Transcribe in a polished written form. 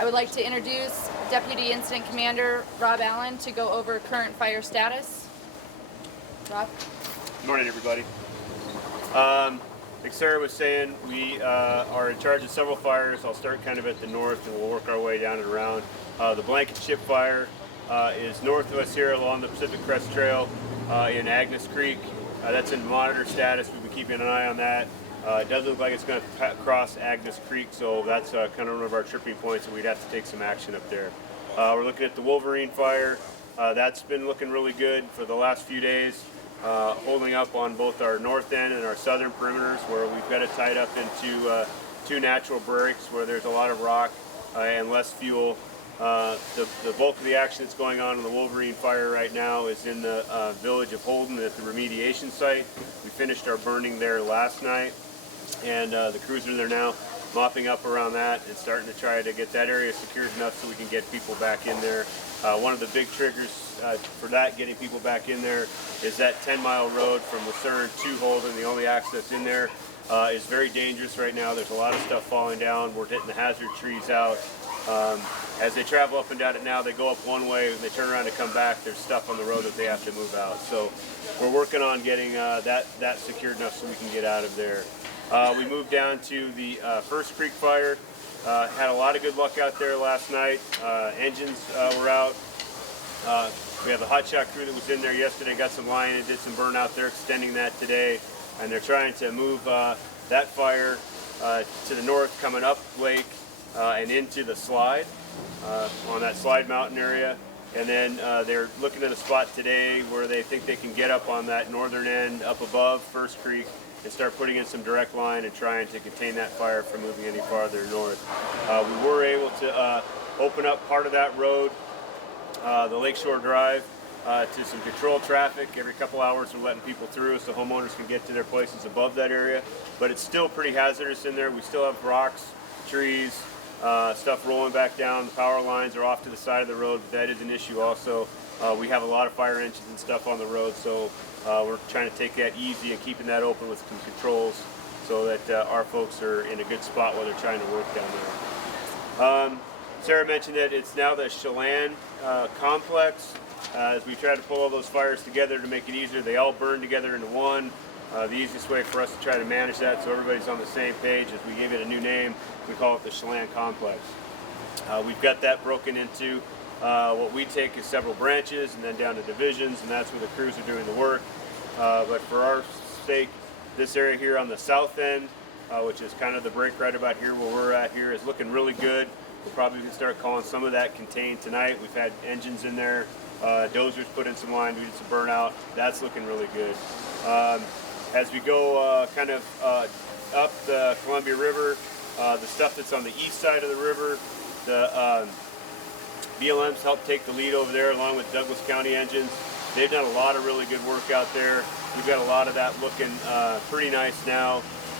I would like to introduce Deputy Incident Commander Rob Allen to go over current fire status. Rob? Good morning, everybody. Like Sarah was saying, we are in charge of several fires. I'll start kind of at the north and we'll work our way down and around. The Blankenship fire is north of us here along the Pacific Crest Trail in Agnes Creek. That's in monitor status. We've been keeping an eye on that. It doesn't look like it's going to cross Agnes Creek, so that's kind of one of our tripping points, and we'd have to take some action up there. We're looking at the Wolverine fire. That's been looking really good for the last few days, holding up on both our north end and our southern perimeters, where we've got it tied up into two natural breaks where there's a lot of rock and less fuel. The bulk of the action that's going on in the Wolverine fire right now is in the village of Holden at the remediation site. We finished our burning there last night, and the crews are there now mopping up around that and starting to try to get that area secured enough so we can get people back in there. One of the big triggers for that, getting people back in there, is that 10-mile road from Lucerne to Holden. The only access in there is very dangerous right now. There's a lot of stuff falling down. We're hitting the hazard trees out. As they travel up and down it now, they go up one way and they turn around to come back. There's stuff on the road that they have to move out. So we're working on getting that secured enough so we can get out of there. We moved down to the First Creek fire. Had a lot of good luck out there last night. Engines were out. We have the hot shot crew that was in there yesterday, got some line and did some burnout. They're extending that today, and they're trying to move that fire to the north, coming up lake and into the slide on that slide mountain area. And then they're looking at a spot today where they think they can get up on that northern end up above First Creek and start putting in some direct line and trying to contain that fire from moving any farther north. We were able to open up part of that road, the Lakeshore Drive, to some controlled traffic. Every couple hours we're letting people through so homeowners can get to their places above that area. But it's still pretty hazardous in there. We still have rocks, trees, stuff rolling back down. The power lines are off to the side of the road, but that is an issue also. We have a lot of fire engines and stuff on the road, so we're trying to take that easy and keeping that open with some controls so that our folks are in a good spot while they're trying to work down there. Sarah mentioned that it's now the Chelan Complex. As we try to pull all those fires together to make it easier, they all burn together into one. The easiest way for us to try to manage that so everybody's on the same page is we gave it a new name. We call it the Chelan Complex. We've got that broken into what we take as several branches and then down to divisions, and that's where the crews are doing the work. But for our sake, this area here on the south end, which is kind of the break right about here where we're at here, is looking really good. We'll probably going to start calling some of that contained tonight. We've had engines in there, dozers put in some line, we did some burnout. That's looking really good. As we go kind of up the Columbia River, the stuff that's on the east side of the river, the BLMs helped take the lead over there along with Douglas County engines. They've done a lot of really good work out there. We've got a lot of that looking pretty nice now.